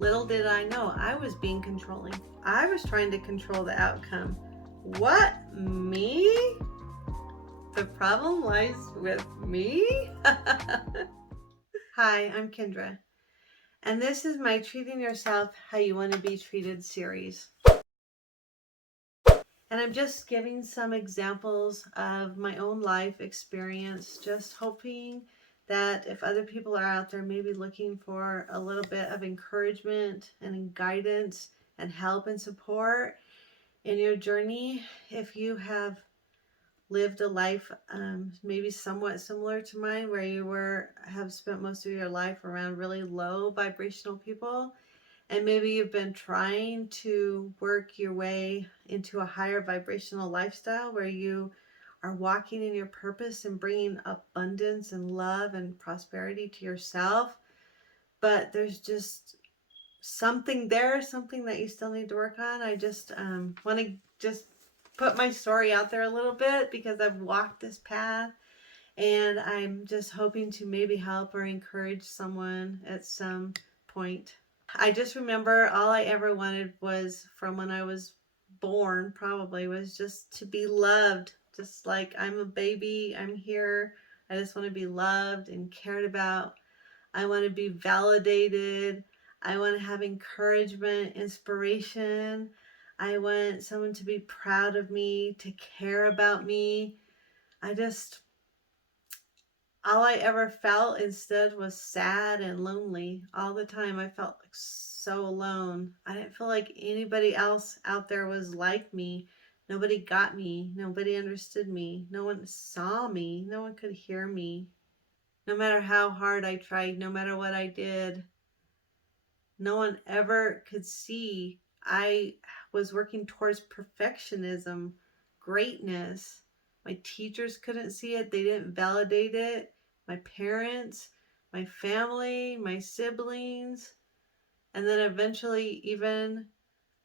Little did I know I was being controlling. I was trying to control the outcome. What? Me? The problem lies with me? Hi, I'm Kendra, and this is my Treating Yourself How You Want to Be Treated series. And I'm just giving some examples of my own life experience, just hoping that if other people are out there maybe looking for a little bit of encouragement and guidance and help and support in your journey, if you have lived a life maybe somewhat similar to mine, where you have spent most of your life around really low vibrational people, and maybe you've been trying to work your way into a higher vibrational lifestyle where you are walking in your purpose and bringing abundance and love and prosperity to yourself, but there's just something there, something that you still need to work on. I just want to just put my story out there a little bit because I've walked this path, and I'm just hoping to maybe help or encourage someone at some point. I just remember all I ever wanted was, from when I was born, probably, was just to be loved. Just like, I'm a baby, I'm here. I just want to be loved and cared about. I want to be validated. I want to have encouragement, inspiration. I want someone to be proud of me, to care about me. All I ever felt instead was sad and lonely all the time. I felt like so alone. I didn't feel like anybody else out there was like me. Nobody got me. Nobody understood me. No one saw me. No one could hear me. No matter how hard I tried, no matter what I did, no one ever could see. I was working towards perfectionism, greatness. My teachers couldn't see it. They didn't validate it. My parents, my family, my siblings, and then eventually even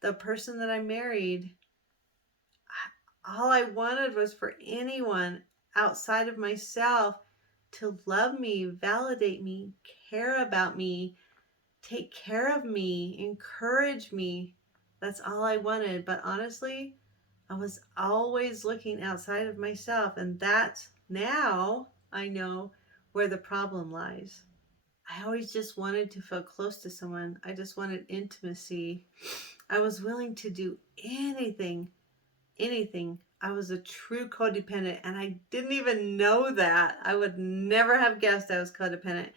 the person that I married. All I wanted was for anyone outside of myself to love me, validate me, care about me, take care of me, encourage me. That's all I wanted. But honestly, I was always looking outside of myself, and that's, now I know where the problem lies. I always just wanted to feel close to someone. I just wanted intimacy. I was willing to do anything, anything. I was a true codependent, and I didn't even know that. I would never have guessed I was codependent.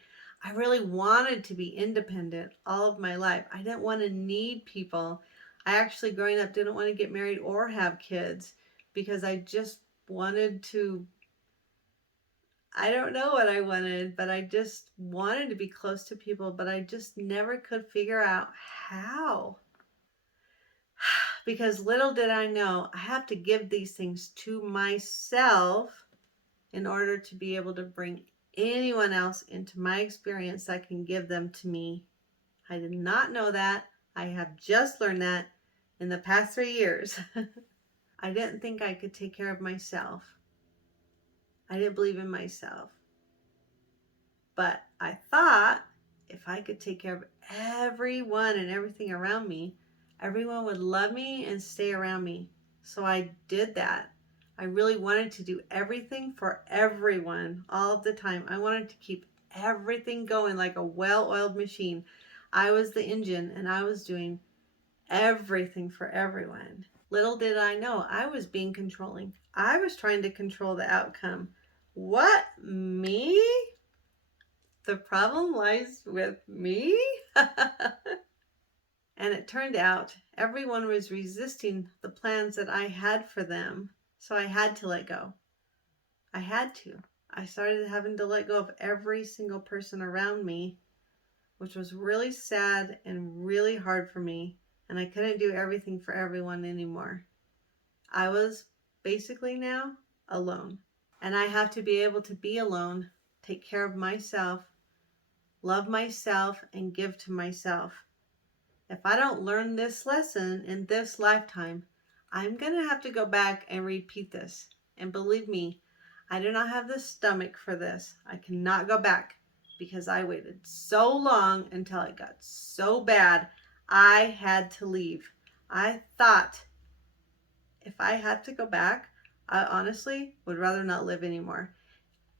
I really wanted to be independent all of my life. I didn't want to need people. I actually, growing up, didn't want to get married or have kids because I just wanted to, I don't know what I wanted, but I just wanted to be close to people, but I just never could figure out how. Because little did I know, I have to give these things to myself in order to be able to bring anyone else into my experience that can give them to me. I did not know that. I have just learned that in the past 3 years. I didn't think I could take care of myself. I didn't believe in myself. But I thought if I could take care of everyone and everything around me, everyone would love me and stay around me. So I did that. I really wanted to do everything for everyone all of the time. I wanted to keep everything going like a well-oiled machine. I was the engine, and I was doing everything for everyone. Little did I know I was being controlling. I was trying to control the outcome. What? Me? The problem lies with me? And it turned out everyone was resisting the plans that I had for them. So I had to let go. I had to. I started having to let go of every single person around me, which was really sad and really hard for me. And I couldn't do everything for everyone anymore. I was basically now alone. And I have to be able to be alone, take care of myself, love myself, and give to myself. If I don't learn this lesson in this lifetime, I'm going to have to go back and repeat this. And believe me, I do not have the stomach for this. I cannot go back because I waited so long until it got so bad I had to leave. I thought if I had to go back, I honestly would rather not live anymore.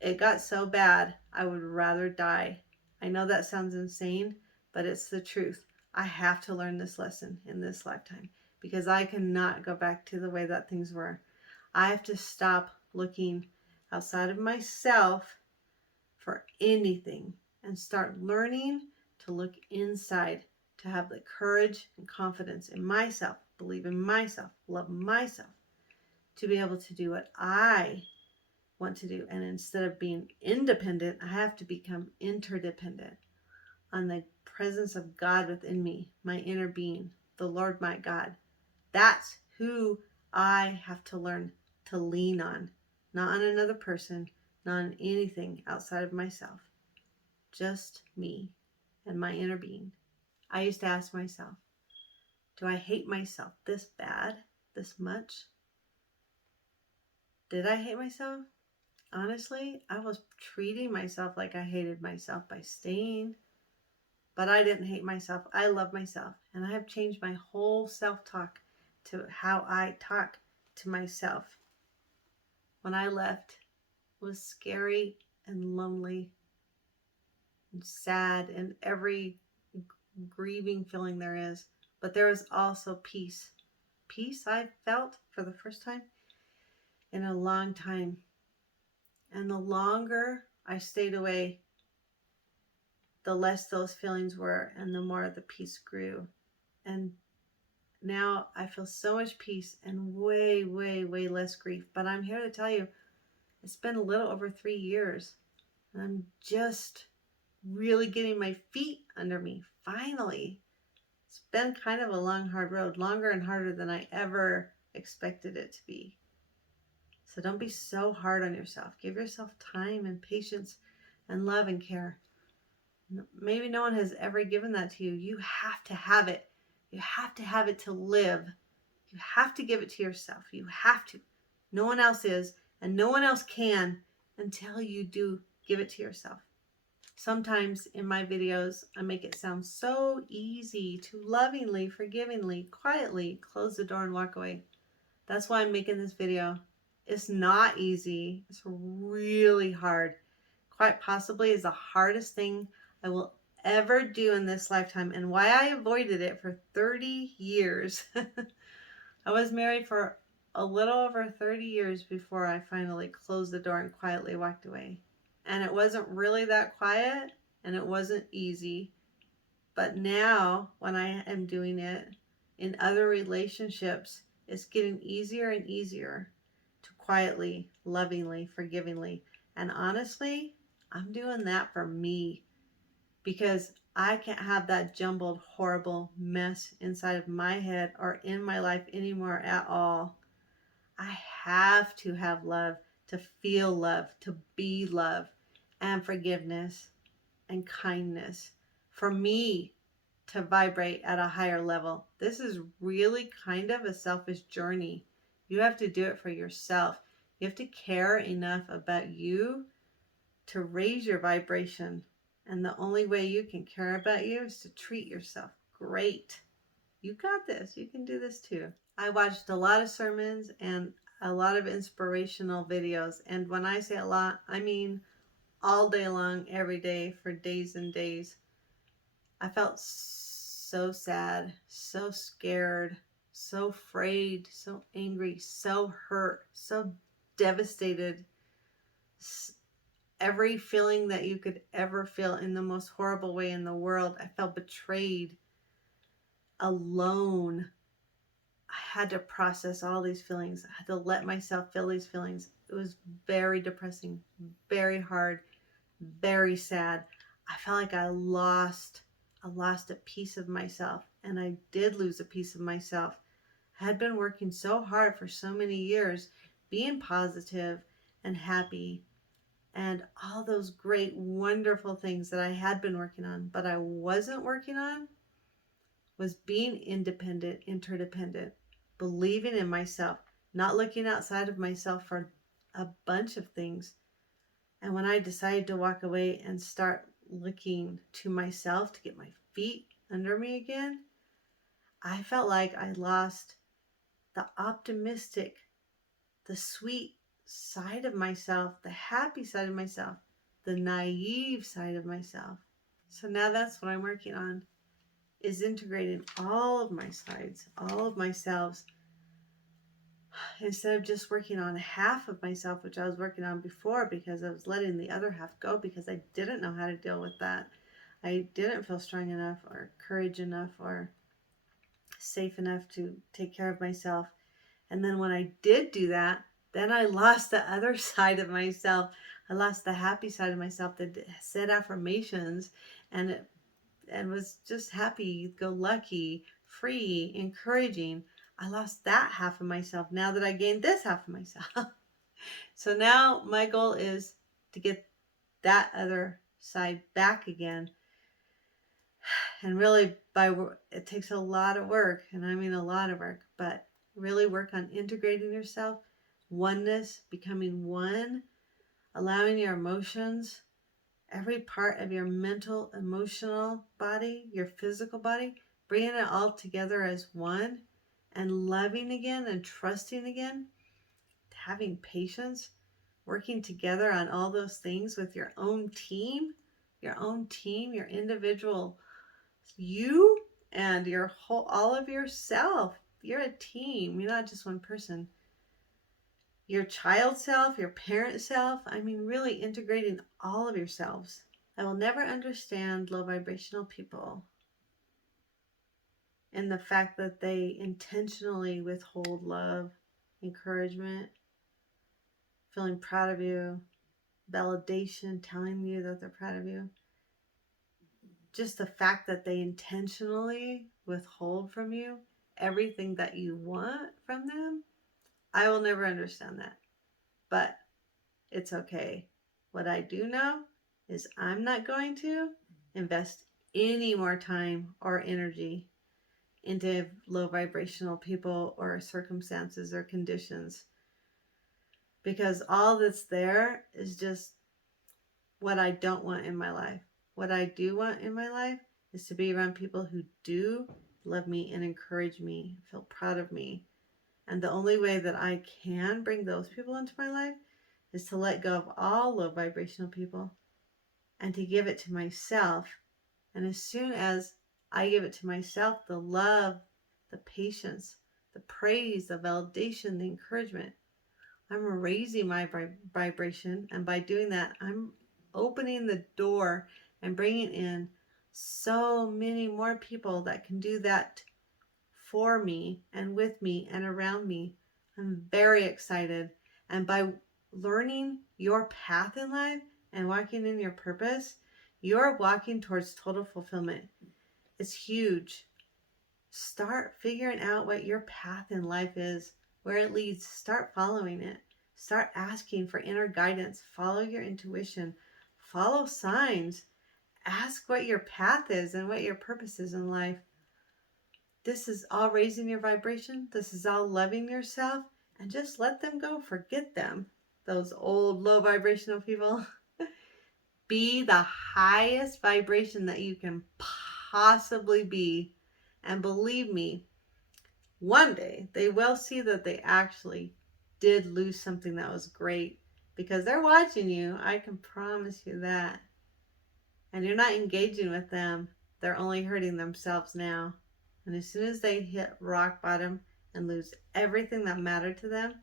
It got so bad, I would rather die. I know that sounds insane, but it's the truth. I have to learn this lesson in this lifetime because I cannot go back to the way that things were. I have to stop looking outside of myself for anything and start learning to look inside, to have the courage and confidence in myself, believe in myself, love myself, to be able to do what I want to do. And instead of being independent, I have to become interdependent on the presence of God within me, my inner being, the Lord my God. That's who I have to learn to lean on, not on another person, not on anything outside of myself, just me and my inner being. I used to ask myself, do I hate myself this bad, this much? Did I hate myself? Honestly, I was treating myself like I hated myself by staying, but I didn't hate myself. I love myself, and I have changed my whole self-talk to how I talk to myself. When I left, it was scary and lonely and sad and every grieving feeling there is, but there was also peace. Peace I felt for the first time in a long time. And the longer I stayed away, the less those feelings were and the more the peace grew. And now I feel so much peace and way, way, way less grief. But I'm here to tell you, it's been a little over 3 years. And I'm just really getting my feet under me, finally. It's been kind of a long, hard road, longer and harder than I ever expected it to be. So don't be so hard on yourself. Give yourself time and patience and love and care. Maybe no one has ever given that to you. You have to have it. You have to have it to live. You have to give it to yourself. You have to. No one else is, and no one else can until you do give it to yourself. Sometimes in my videos, I make it sound so easy to lovingly, forgivingly, quietly close the door and walk away. That's why I'm making this video. It's not easy. It's really hard. Quite possibly is the hardest thing I will ever do in this lifetime, and why I avoided it for 30 years. I was married for a little over 30 years before I finally closed the door and quietly walked away. And it wasn't really that quiet, and it wasn't easy. But now, when I am doing it in other relationships, it's getting easier and easier to quietly, lovingly, forgivingly. And honestly, I'm doing that for me because I can't have that jumbled, horrible mess inside of my head or in my life anymore at all. I have to have love, to feel love, to be love, and forgiveness and kindness for me to vibrate at a higher level. This is really kind of a selfish journey. You have to do it for yourself. You have to care enough about you to raise your vibration. And the only way you can care about you is to treat yourself great. You got this. You can do this too. I watched a lot of sermons and a lot of inspirational videos. And when I say a lot, I mean all day long, every day, for days and days. I felt so sad, so scared, so afraid, so angry, so hurt, so devastated. Every feeling that you could ever feel in the most horrible way in the world. I felt betrayed, alone. I had to process all these feelings. I had to let myself feel these feelings. It was very depressing, very hard, very sad. I felt like I lost a piece of myself, and I did lose a piece of myself. I had been working so hard for so many years, being positive and happy, and all those great, wonderful things that I had been working on, but I wasn't working on was being independent, interdependent, believing in myself, not looking outside of myself for a bunch of things. And when I decided to walk away and start looking to myself to get my feet under me again, I felt like I lost the optimistic, the sweet side of myself, the happy side of myself, the naive side of myself. So now that's what I'm working on, is integrating all of my sides, all of myselves, instead of just working on half of myself, which I was working on before because I was letting the other half go because I didn't know how to deal with that. I didn't feel strong enough or courage enough or safe enough to take care of myself. And then when I did do that, then I lost the other side of myself. I lost the happy side of myself that said affirmations and was just happy, go lucky, free, encouraging. I lost that half of myself now that I gained this half of myself. So now my goal is to get that other side back again. And really, it takes a lot of work, and I mean a lot of work, but really work on integrating yourself, oneness, becoming one, allowing your emotions, every part of your mental, emotional body, your physical body, bringing it all together as one, and loving again and trusting again, having patience, working together on all those things with your own team, your individual you, and your whole, all of yourself. You're a team. You're not just one person. Your child self, your parent self. I mean, really integrating all of yourselves. I will never understand low vibrational people and the fact that they intentionally withhold love, encouragement, feeling proud of you, validation, telling you that they're proud of you. Just the fact that they intentionally withhold from you everything that you want from them, I will never understand that. But it's okay. What I do know is I'm not going to invest any more time or energy into low vibrational people or circumstances or conditions, because all that's there is just what I don't want in my life. What I do want in my life is to be around people who do love me and encourage me, feel proud of me. And the only way that I can bring those people into my life is to let go of all low vibrational people and to give it to myself. And as soon as I give it to myself, the love, the patience, the praise, the validation, the encouragement, I'm raising my vibration. And by doing that, I'm opening the door and bringing in so many more people that can do that for me and with me and around me. I'm very excited. And by learning your path in life and walking in your purpose, you're walking towards total fulfillment. It's huge. Start figuring out what your path in life is, where it leads. Start following it. Start asking for inner guidance. Follow your intuition. Follow signs. Ask what your path is and what your purpose is in life. This is all raising your vibration. This is all loving yourself. And just let them go. Forget them. Those old low vibrational people. Be the highest vibration that you can possibly be. And believe me, one day they will see that they actually did lose something that was great, because they're watching you. I can promise you that. And you're not engaging with them. They're only hurting themselves now. And as soon as they hit rock bottom and lose everything that mattered to them,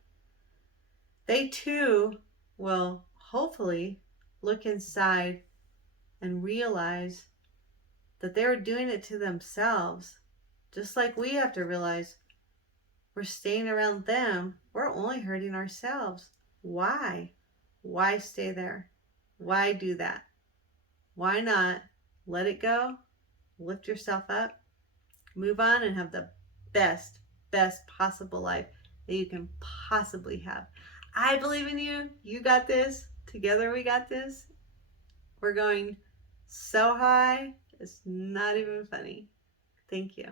they too will hopefully look inside and realize that they're doing it to themselves. Just like we have to realize we're staying around them, we're only hurting ourselves. Why? Why stay there? Why do that? Why not let it go, lift yourself up, move on, and have the best possible life that you can possibly have? I believe in you. You got this. Together we got this. We're going so high, it's not even funny. Thank you.